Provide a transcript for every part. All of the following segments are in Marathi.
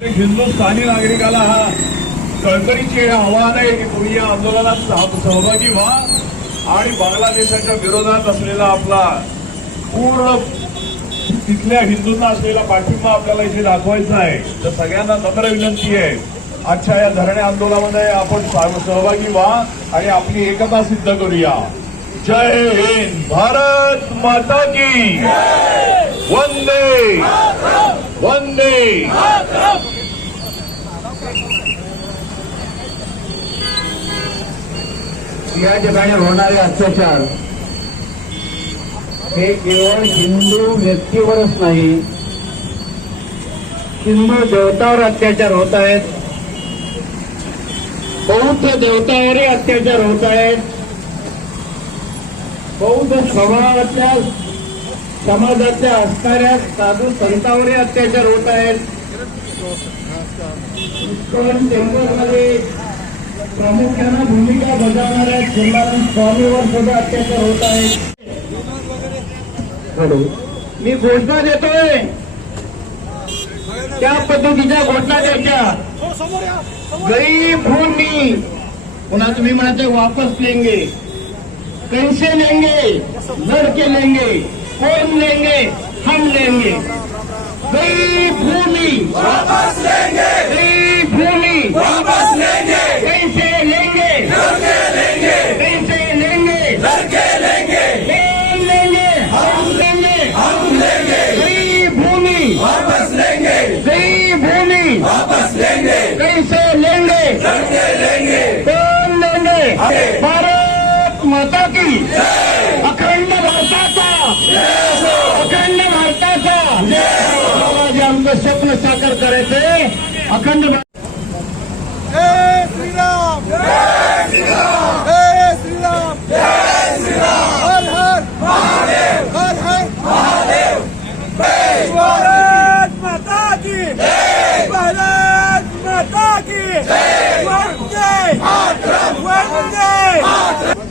हिंदुस्थानी नागरिकाला हा कळकळीचे आव्हान आहे की तुम्ही या आंदोलनात सहभागी व्हा आणि बांगलादेशाच्या विरोधात असलेला आपला पूर्ण तिथल्या हिंदूंना असलेला पाठिंबा आपल्याला इथे दाखवायचा आहे. तर सगळ्यांना नम्र विनंती आहे, आजच्या या धरणे आंदोलनामध्ये आपण सहभागी व्हा आणि आपली एकता सिद्ध करूया. जय हिंद, भारत माता की वंदे वंदे. या ठिकाणी होणारे अत्याचार हे केवळ हिंदू व्यक्तीवरच नाही, हिंदू देवतावर अत्याचार होत आहेत, बौद्ध देवतावरही अत्याचार होत आहेत, बौद्ध स्वभावातल्या समाजातल्या असणाऱ्या साधू संतांवरही अत्याचार होत आहेत. इस्कॉन टेम्पलमध्ये प्रामुख्यानं भूमिका बजावणाऱ्या जन्मानंद स्वामीवर सुद्धा अत्याचार होत आहेत. मी घोषणा देतोय, त्या पद्धतीच्या घोषणा द्यायच्या. गरीब भूमी पुन्हा तुम्ही म्हणायचे वापस लेंगे, कैसे लेंगे, लड़के लेंगे, कौन लेंगे, हम लेंगे. गरीब भूमि वापस लेंगे, गरीब भूमि वापस लेंगे, कैसे लेंगे, लड़के लेंगे, कैसे लेंगे, लड़के लेंगे, कौन लेंगे, हम लेंगे, हम लेंगे. गरीब भूमि वापस लेंगे, गरीब भूमि वापस लेंगे, कैसे लेंगे, लड़के लेंगे, कौन लेंगे. भारत माता की अखंड भारताचा, अखंड भारताचा आमचं स्वप्न साकार करायचंय. अखंड जय श्रीराम, जय श्रीराम, जय श्रीराम, जय श्रीराम. हर हर महादेव, हर हर महादेव. भारत माता की जय, भारत माता की जय. वंदे मातरम, वंदे मातरम.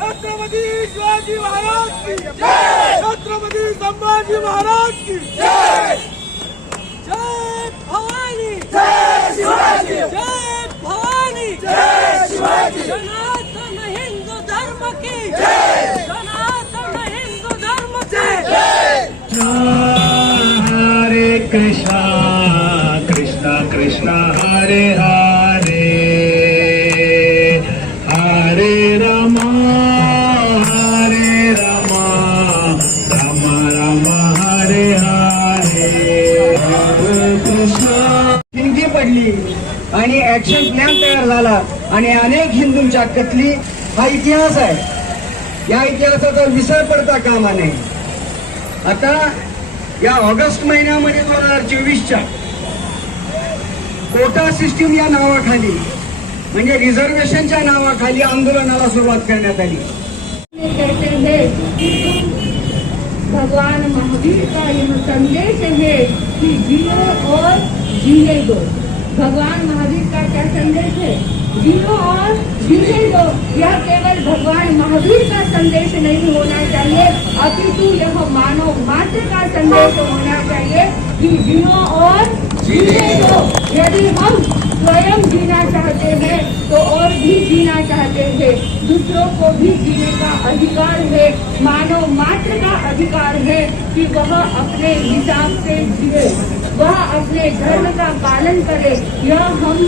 छत्रपती शिवाजी महाराज की जय, छत्रपती संभाजी महाराज की जय. जय भवानी, जय शिवाजी, जय भवानी, जय शिवाजी. सनातन हिंदू धर्म की जय, सनातन हिंदू धर्म की जय. हरे कृष्णा कृष्णा कृष्णा हरे हरे, हरे रामा हरे रामा, रामा रामा हरे हरे. हरे कृष्णा हिंदी पडली आणि ऍक्शन प्लॅन तयार झाला आणि अनेक हिंदूंच्या कतली. हा इतिहास आहे. या इतिहासाचा विसर पडता कामा नये. आता या ऑगस्ट महिन्यामध्ये 2024च्या कोटा सिस्टीम या नावाखाली म्हणजे रिझर्वेशनच्या नावाखाली आंदोलनाला सुरुवात करण्यात आली. कहते हैं भगवान महावीर का यह संदेश है कि जियो और जीने दो. भगवान महावीर का क्या संदेश है? जियो और जीने दो. यह केवल भगवान महावीर का संदेश नहीं होना चाहिए, अपितु यह मानव मात्र का संदेश होना चाहिए कि जियो और जीने दो. यदि हम स्वयं जीना चाहते हैं तो और भी जीना चाहते हैं, दूसरों को भी जीने का अधिकार है. मानव मात्र का अधिकार है कि वह अपने हिसाब से जिए, वह अपने धर्म का पालन करे. यह हम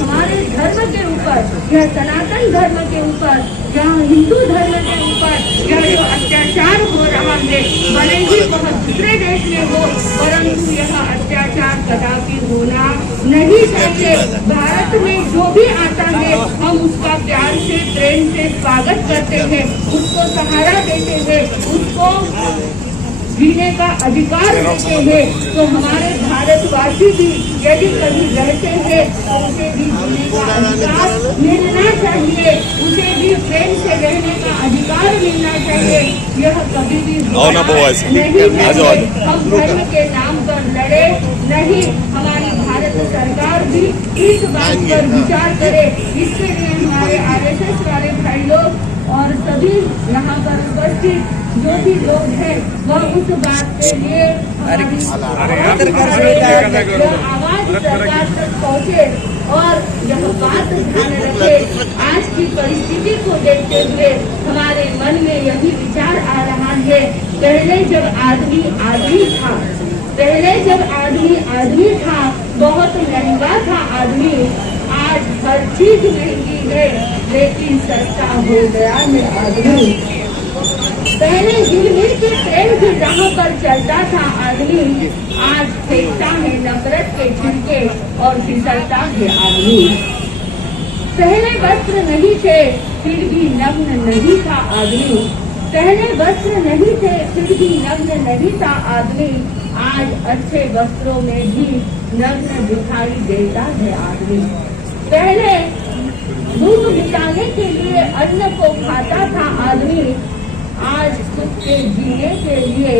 हमारे धर्म के ऊपर, यह सनातन धर्म के ऊपर, यह हिंदू धर्म के ऊपर यह जो अत्याचार हो रहा है, भले ही वह दूसरे देश में हो, परंतु यह अत्याचार कदापि होना नहीं चाहिए. भारत में जो भी आता है हम उसका प्यार से प्रेम से स्वागत करते हैं, उसको सहारा देते हैं, उसको जीने का अधिकार देते हैं, तो हमारे भारतवासी भी यदि कहीं रहते हैं तो उसे भी जीने का अधिकार मिलना चाहिए, उसे भी प्रेम से रहने का अधिकार मिलना चाहिए। यह कभी भी नहीं हम धर्म के नाम पर लड़े नहीं। हमारी भारत सरकार भी इस बात पर विचार करे। इसके लिए हमारे RSS वाले भाई लोग और सभी यहाँ पर उपस्थित जो भी लोग हैं वह उस बात के लिए आवाज सरकार तक पहुँचे और यह बात ध्यान रखे। आज की परिस्थिति को देखते हुए हमारे मन में यही विचार आ रहा है, पहले जब आदमी आदमी था, बहुत महंगा था आदमी, आज हर चीज महंगी है लेकिन सस्ता हो गया है आदमी। पहले हिल के ट्रेन भी जहाँ पर चलता था आदमी, आज फेंकता है नफरत के छिलके और फिसलता है आदमी। पहले वस्त्र नहीं थे फिर भी नग्न नहीं था आदमी, पहले वस्त्र नहीं थे फिर भी नग्न नहीं था आदमी, आज अच्छे वस्त्रों में भी नग्न दिखाई देता है आदमी। पहले भूख मिटाने के लिए अन्न को खाता था आदमी, आज सुख के जीने के लिए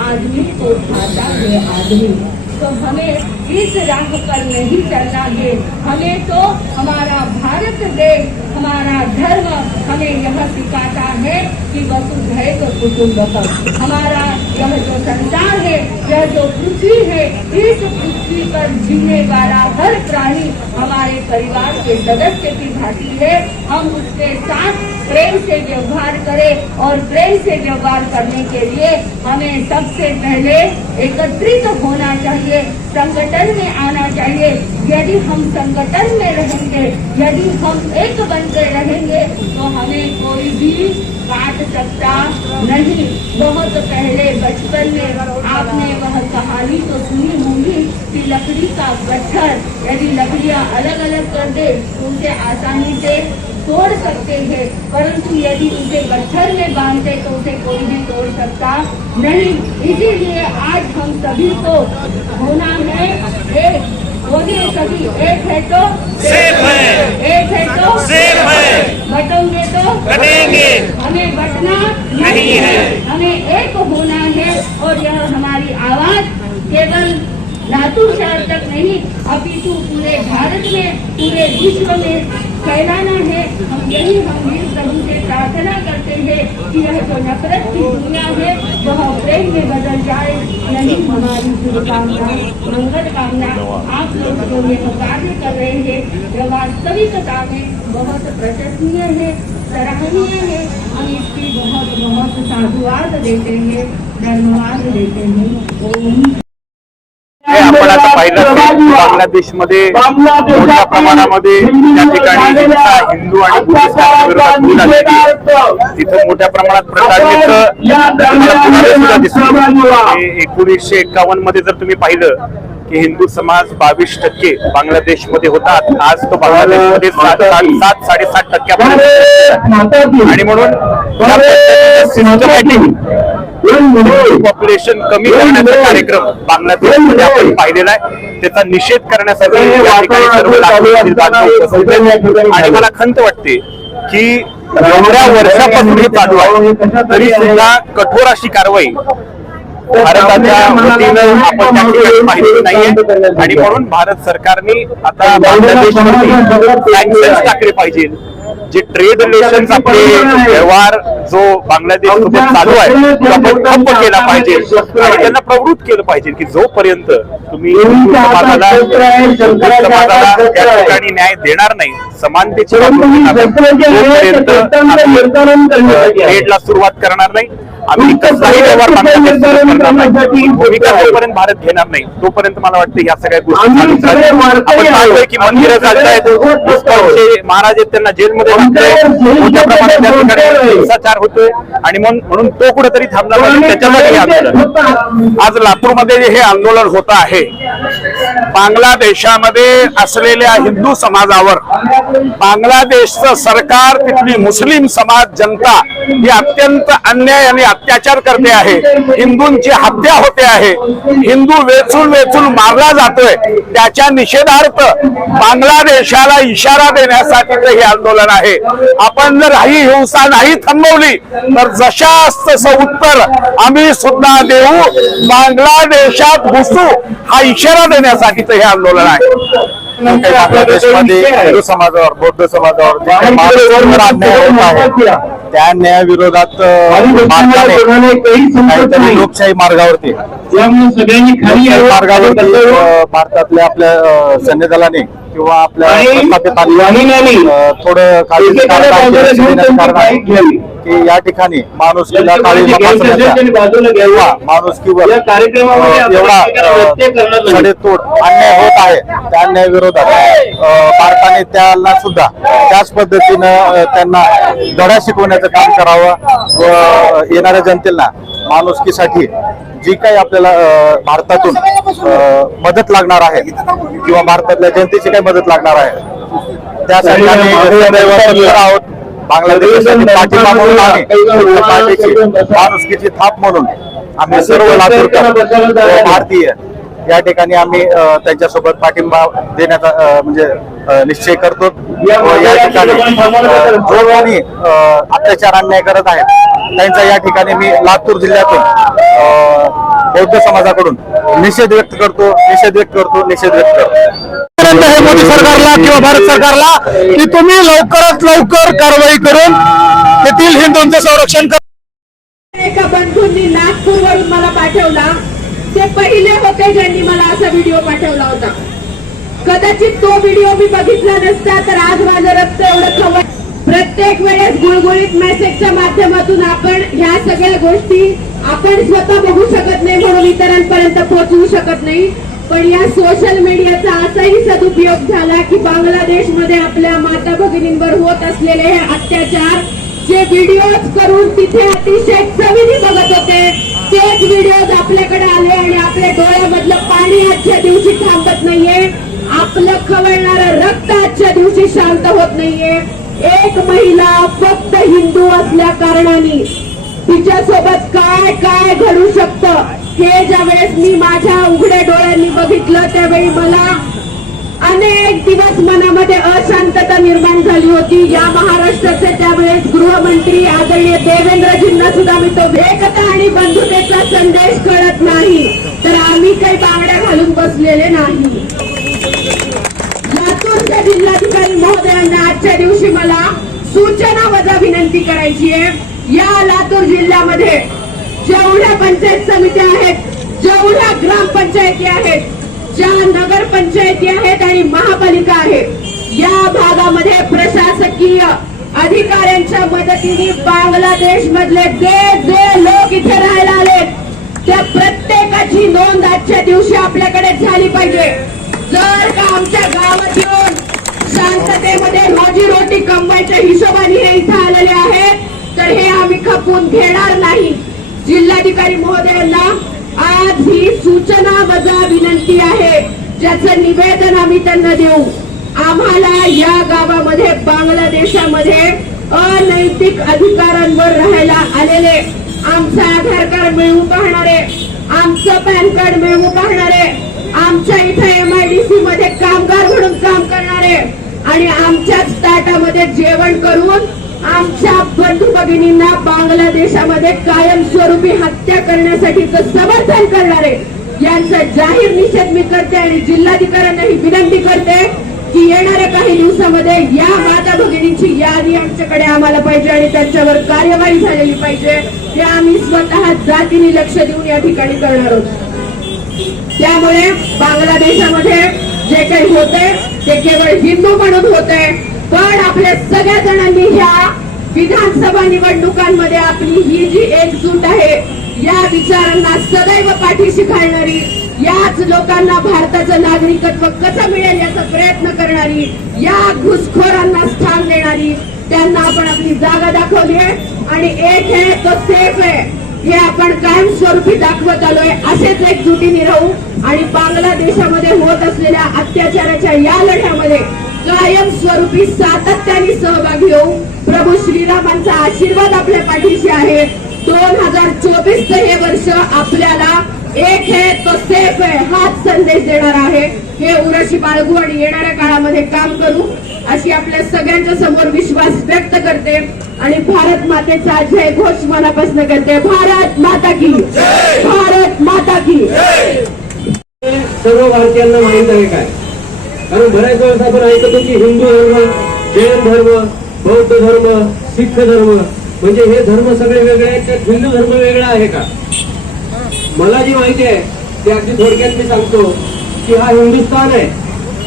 आदमी को खाता है आदमी। तो हमें इस राह पर नहीं चलना है, हमें तो हमारा भारत देश, हमारा धर्म हमें यह सिखाता है कि वसुधैव कुटुंबकम। हमारा यह जो संसार है, यह जो पृथ्वी है, इस पृथ्वी पर जीने वाला हर प्राणी हमारे परिवार के सदस्य की भांति है। हम उसके साथ प्रेम से व्यवहार करें और प्रेम से व्यवहार करने के लिए हमें सबसे पहले एकत्रित होना चाहिए, संगठन में आना चाहिए। यदि हम संगठन में रहेंगे, यदि हम एक बनकर रहेंगे तो हमें कोई भी काट सकता नहीं। बहुत पहले बचपन में आपने वह कहानी तो सुनी होगी कि लकड़ी का गट्ठर, यदि लकड़ियाँ अलग अलग कर दे तो उसे आसानी से तोड़ सकते हैं, परंतु यदि उसे गट्ठर में बांधते तो उसे कोई भी तोड़ सकता नहीं। इसीलिए आज हम सभी को होना है एक, बोलिए सभी, एक है तो सेफ है, एक है तो सेफ है, बटोगे तो कटेंगे, हमें बटना नहीं है, हमें एक होना है। और यह हमारी आवाज केवल लातूर शहर तक नहीं अपितु पूरे भारत में, पूरे विश्व में फैलाना है। हम वीर प्रभु से प्रार्थना करते हैं कि यह जो नफरत की दुनिया है वह प्रेम में बदल जाए। यही हमारी शुभकामना, मंगल कामना। आप लोग जो ये कार्य कर रहे हैं यह वास्तविकता में बहुत प्रशंसनीय है, सराहनीय है। हम इसकी बहुत बहुत साधुवाद देते हैं, धन्यवाद देते हैं। ओम। आपण आता पाहिलं बांगलादेशमध्ये मोठ्या प्रमाणामध्ये त्या ठिकाणी हिंदू आणि बुद्धिस्टांच्या विरोधात होऊन आलेली आहे। तिथं मोठ्या प्रमाणात प्रचार दिसतो। 1951 मध्ये जर तुम्ही पाहिलं की हिंदू समाज 22% बांगलादेशमध्ये होता, आज तो बांगलादेशमध्ये 7.5% आणि म्हणून पॉप्युलेशन कमी करण्याचा कार्यक्रम बांगलादेशमध्ये आपण पाहिलेला आहे। त्याचा निषेध करण्यासाठी या ठिकाणी सर्व नागरिक उपस्थित आहेत आणि मला खंत वाटते की एवढ्या वर्षापासून हे चालू आहे तरी सुद्धा कठोर अशी कारवाई भारताच्या वतीनं आपण त्या ठिकाणी पाहिली नाहीये आणि म्हणून भारत सरकारने आता बांगलादेशमध्ये सँक्शन्स टाकले पाहिजे। जे ट्रेड रिलेशन्स आपले व्यवहार जो बांगलादेश सोबत चालू आहे तो आपण ठप्प केला पाहिजे आणि त्यांना प्रवृत्त केलं पाहिजे की जोपर्यंत तुम्ही समाजाला त्या ठिकाणी न्याय देणार नाही, समानतेची ट्रेडला सुरुवात करणार नाही, आम्ही कसलाही व्यवहार भूमिका जोपर्यंत भारत घेणार नाही तोपर्यंत मला वाटतं या सगळ्या गोष्टी आपण पाहतोय की मंदिरं चालतायत, महाराज आहेत त्यांना जेलमध्ये घातलंय, मोठ्या प्रमाणात त्या ठिकाणी हिंसाचार होतोय आणि म्हणून तो कुठेतरी थांबला पाहिजे। त्याच्यासाठी आंदोलन आज लातूरमध्ये हे आंदोलन होत आहे बांगलादेशामध्ये असलेल्या हिंदू समाजावर बांगलादेशचं सरकार, तिथली मुस्लिम समाज जनता ही अत्यंत अन्याय आणि अत्याचार करते आहे. हिंदूंची हत्या होते आहे, हिंदू वेचून वेचून मारला जातोय. त्याच्या निषेधार्थ बांगलादेशाला इशारा देण्यासाठीचं हे आंदोलन आहे. आपण जर ही हिंसा नाही थांबवली तर जशास तसं उत्तर आम्ही सुद्धा देऊ, बांगलादेशात घुसू हा इशारा देण्यासाठीचं हे आंदोलन आहे. बांगलादेशमध्ये हिंदू समाजावर, बौद्ध समाजावर जे काही मानसिकवर अन्याय होत आहे त्या अन्यायाविरोधात भारताने काहीतरी लोकशाही मार्गावरती भारतातल्या आपल्या सैन्य दलाने किंवा आपल्या प्रस्थापितांनी थोडं कारण आहे की या ठिकाणी माणुसकीला माणुसकीवर एवढा सडेतोड अन्याय होत आहे. त्या अन्यायाविरोधात भारताने त्याला सुद्धा त्याच पद्धतीनं त्यांना धडा शिकवण्याचं काम करावं व येणाऱ्या जनतेला माणुसकीसाठी जी काही आपल्याला भारतातून मदत लागणार आहे किंवा भारतातल्या जनतेची काही मदत लागणार आहे त्यासाठी आम्ही आहोत. बांगलादेशासाठी पाठिंबा म्हणून आम्ही माणुसकीची थाप म्हणून आम्ही सर्व लातूरकर भारतीय या ठिकाणी आम्ही त्यांच्यासोबत पाठिंबा देण्याचा म्हणजे निश्चय करतो. या ठिकाणी जो कोणी अत्याचार अन्याय करत आहेत त्यांचा या ठिकाणी मी लातूर जिल्ह्यातून बौद्ध समाजाकडून निषेध व्यक्त करतो. हे मोदी सरकारला किंवा भारत सरकारला की तुम्ही लवकरात लवकर कारवाई करून तेथील हिंदूंचे संरक्षण करा. एका बंधूंनी नागपूरवरून मला पाठवला. ते पहिले होते ज्यांनी मला असा व्हिडिओ पाठवला होता. कदाचित तो व्हिडिओ मी बघितला नसता तर आज माझं रक्त एवढं खवळ. प्रत्येक वेळेस गुळगुळीत मेसेजच्या माध्यमातून आपण ह्या सगळ्या गोष्टी आपण स्वतः बघू शकत नाही म्हणून इतरांपर्यंत पोहोचवू शकत नाही. पण या सोशल मीडियाचा असाही सदुपयोग झाला की बांगलादेशमध्ये आपल्या माता भगिनींवर होत असलेले हे अत्याचार जे व्हिडिओज करून तिथे अतिशय चवीने बघत होते तेच व्हिडिओज आपल्याकडे आले आणि आपल्या डोळ्यामधलं पाणी आजच्या दिवशी थांबत नाहीये. आपलं खवळणारं रक्त आजच्या दिवशी शांत होत नाहीये. एक महिला फक्त हिंदू असल्या कारणाने तिच्यासोबत काय काय घडू शकतं हे ज्यावेळेस मी माझ्या उघड्या डोळ्यांनी बघितलं त्यावेळी मला अनेक दिवस मनामध्ये अशांतता निर्माण झाली होती. या महाराष्ट्राचे त्यावेळेस गृहमंत्री आदरणीय देवेंद्रजींना सुद्धा मी तो एकता आणि बंधुतेचा संदेश कळत नाही तर आम्ही काही बांगड्या घालून बसलेले नाही. लातूरच्या जिल्हाधिकारी महोदयांना आजच्या दिवशी मला सूचना वजा विनंती करायची आहे. या लातूर जिल्ह्यामध्ये जेवढ्या पंचायत समित्या आहेत, जेवढ्या ग्रामपंचायती आहेत, ज्या नगरपंचायती आहेत आणि महापालिका आहे या भागामध्ये प्रशासकीय अधिकाऱ्यांच्या मदतीने बांगलादेश मधले जे लोक इथे राहायला आलेत त्या प्रत्येकाची नोंद आजच्या दिवशी आपल्याकडे झाली पाहिजे. जर का आमच्या गावात येऊन शांततेमध्ये रोजीरोटी कमवायच्या हिशोबाने हे इथे आलेले आहेत तर हे आम्ही खपवून घेणार नाही. जिल्हाधिकारी महोदयांना आज ही सूचना वजा विनंती आहे ज्याचं निवेदन आम्ही त्यांना देऊ. आम्हाला या गावामध्ये बांगलादेशामध्ये अनैतिक अधिकारांवर राहायला आलेले, आमचं आधार कार्ड मिळवू पाहणारे, आमचं पॅन कार्ड मिळवू पाहणारे, आमच्या इथे MIDC मध्ये कामगार म्हणून काम करणारे आणि आमच्याच ताटामध्ये जेवण करून आमच्या बंधू भगिनींना बांगलादेशामध्ये कायमस्वरूपी हत्या करण्यासाठीचं समर्थन करणारे यांचा जाहीर निषेध मी करते आणि जिल्हाधिकाऱ्यांना ही विनंती करते की येणाऱ्या काही दिवसामध्ये या माता भगिनींची यादी आमच्याकडे आम्हाला पाहिजे आणि त्यांच्यावर कार्यवाही झालेली पाहिजे. हे आम्ही स्वतः जातीने लक्ष देऊन या ठिकाणी करणार आहोत. त्यामुळे बांगलादेशामध्ये जे काही होते ते केवळ हिंदू म्हणून होते पण आपल्या सगळ्या जणांनी ह्या विधानसभा निवडणुकांमध्ये आपली ही जी एकजूट आहे या विचारांना सदैव पाठीशी घालणारी, याच लोकांना भारताचं नागरिकत्व कसं मिळेल याचा प्रयत्न करणारी, या घुसखोरांना स्थान देणारी त्यांना आपण आपली जागा दाखवली आहे आणि एक आहे तो सेफ आहे. हे आपण कायमस्वरूपी दाखवत आलोय. असेच एकजुटीने राहू आणि बांगलादेशामध्ये होत असलेल्या अत्याचाराच्या या लढ्यामध्ये कायमस्वरूपी सातत्याने सहभागी होऊ. प्रभू श्रीरामांचा आशीर्वाद आपल्या पाठीशी आहे. 2024 हे वर्ष आपल्याला एक है तो सेफ है हाच संदेश देणार आहे. हे उराशी बाळगू आणि येणाऱ्या काळामध्ये काम करू अशी आपल्या सगळ्यांच्या समोर विश्वास व्यक्त करते आणि भारत मातेचा जय घोष मनापासून करते. भारत माता की, भारत माता की. सर्व भारतीयांना माहित आहे काय, कारण बऱ्याच वेळेस आपण ऐकतो की हिंदू धर्म, जैन धर्म, बौद्ध धर्म, सिख धर्म, म्हणजे हे धर्म सगळे वेगळे आहेत, त्यात हिंदू धर्म वेगळा आहे का? मला जी माहिती आहे ते अगदी थोडक्यात मी सांगतो की हा हिंदुस्थान आहे.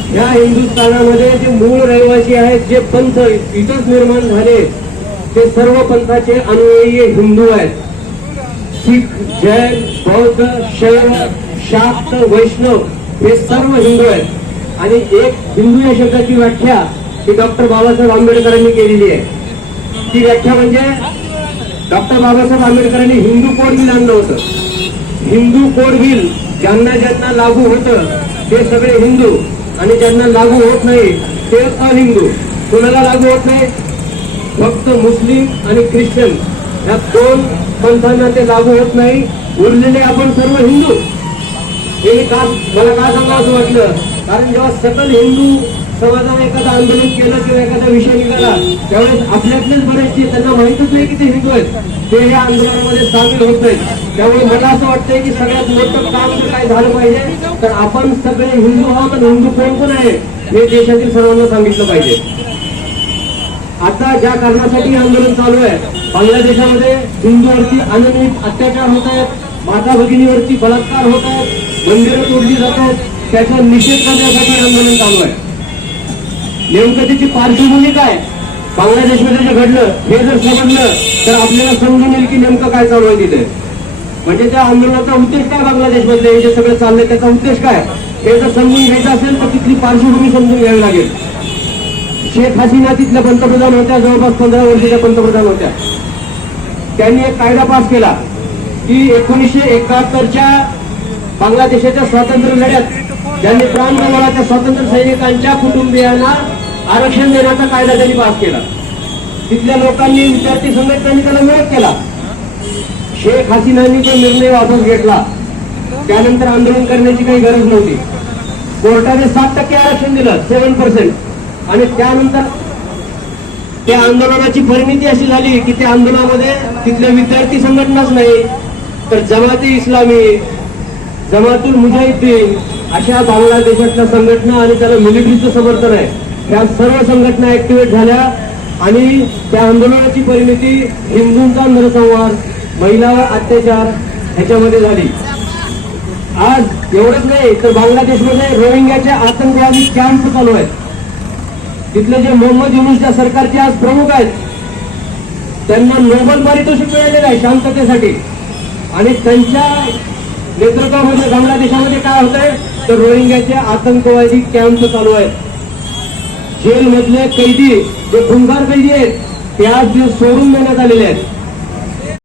ह्या हिंदुस्थानामध्ये जे मूळ रहिवासी आहेत, जे पंथ इथंच निर्माण झाले, ते सर्व पंथाचे अनुयायी हिंदू आहेत. शीख, जैन, बौद्ध, शैव, शाक्त, वैष्णव हे सर्व हिंदू आहेत. आणि एक हिंदू या शब्दाची व्याख्या ही डॉक्टर बाबासाहेब आंबेडकरांनी केलेली आहे. ती व्याख्या म्हणजे डॉक्टर बाबासाहेब आंबेडकरांनी हिंदू कोड बिल आणलं होतं. हिंदू कोड बिल ज्यांना ज्यांना लागू होतं ते सगळे हिंदू आणि ज्यांना लागू होत नाही ते अहिंदू. कोणाला लागू होत नाही? फक्त मुस्लिम आणि ख्रिश्चन या दोन पंथांना ते लागू होत नाही. उरलेले आपण सर्व हिंदू. हे मला का सांगावं असं वाटलं, कारण जेव्हा सकल हिंदू समाजाने एखादं आंदोलन केलं किंवा एखादा विषय निघाला त्यावेळेस आपल्यातलेच बरेचसे त्यांना माहितच नाही की ते हिंदू आहेत, ते या आंदोलनामध्ये सामील होत नाहीत. त्यामुळे मला असं वाटतंय की सगळ्यात मोठं काम जर काय झालं पाहिजे तर आपण सगळे हिंदू आहोत आणि हिंदू कोण कोण आहे हे देशातील सर्वांना सांगितलं पाहिजे. आता ज्या कारणासाठी हे आंदोलन चालू आहे, बांगलादेशामध्ये हिंदूवरती अनन्वित अत्याचार होत आहेत, माता भगिनीवरती बलात्कार होत आहेत, मंदिरं तोडली जात आहेत, त्याचा निषेध करण्यासाठी आंदोलन चालू आहे. नेमकं त्याची पार्श्वभूमी काय, बांगलादेशमध्ये जे घडलं हे जर समजलं तर आपल्याला समजून येईल की नेमकं काय चालू आहे तिथे. म्हणजे त्या आंदोलनाचा उद्देश काय, बांगलादेशमधले हे जे सगळं चाललंय त्याचा उद्देश काय हे जर समजून घ्यायचं असेल तर तिथली पार्श्वभूमी समजून घ्यावी लागेल. शेख हसीना तिथल्या पंतप्रधान होत्या, जवळपास 15 वर्षाच्या पंतप्रधान होत्या. त्यांनी एक कायदा पास केला की 1971च्या बांगलादेशाच्या स्वातंत्र्य लढ्यात ज्यांनी प्राण गमावला त्या स्वातंत्र्य सैनिकांच्या कुटुंबियांना आरक्षण देण्याचा कायदा त्यांनी पास केला. तिथल्या लोकांनी, विद्यार्थी संघटनांनी त्याला विरोध केला. शेख हसीनांनी तो निर्णय वापस घेतला. त्यानंतर आंदोलन करण्याची काही गरज नव्हती. कोर्टाने 7% आरक्षण दिलं, 7%. आणि त्यानंतर त्या आंदोलनाची परिणिती अशी झाली की त्या आंदोलनामध्ये तिथल्या विद्यार्थी संघटनाच नाही तर जमाती इस्लामी, जमातुल मुजाहिदीन अशा बांगलादेशातल्या संघटना आणि त्याला मिलिटरीचं समर्थन आहे, त्या सर्व संघटना ऍक्टिव्हेट झाल्या आणि त्या आंदोलनाची परिणिती हिंदूंचा नरसंहार, महिलांवर अत्याचार ह्याच्यामध्ये झाली. आज एवढंच नाही तर बांगलादेशमध्ये रोहिंग्याचे आतंकवादी कॅम्प चालू आहेत. तिथले जे मोहम्मद युनूसच्या सरकारचे आज प्रमुख आहेत त्यांना नोबेल पारितोषिक मिळालेलं आहे शांततेसाठी. आणि त्यांच्या नेतृत्वामध्ये बांगलादेशामध्ये काय होतंय तर रोहिंग्याचे आतंकवादी कॅम्प चालू आहेत. जेलमधले कैदी जे गुन्हेगार कैदी आहेत ते आज सोडून देण्यात आलेले आहेत.